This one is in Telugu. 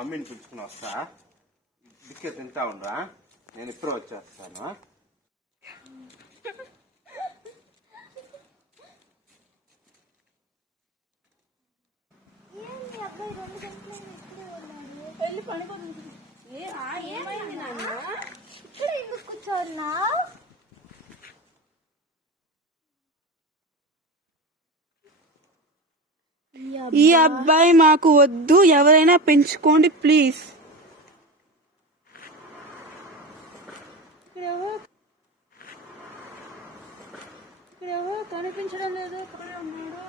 మమ్మీని పిలుచుకుని వస్తా. బిస్కెట్ తింటా ఉండరా, నేను ఇప్పుడే వచ్చేస్తాను. వెళ్ళి పడుకోండి. ఏమైంది నాన్న? ఇక్కడ ఎందుకు కూర్చోన్నా? ఈ అబ్బాయి మాకు వద్దు, ఎవరైనా పెంచుకోండి ప్లీజ్. ఇక్కడ కనిపించడం లేదు. ఇక్కడే ఉన్నాడు.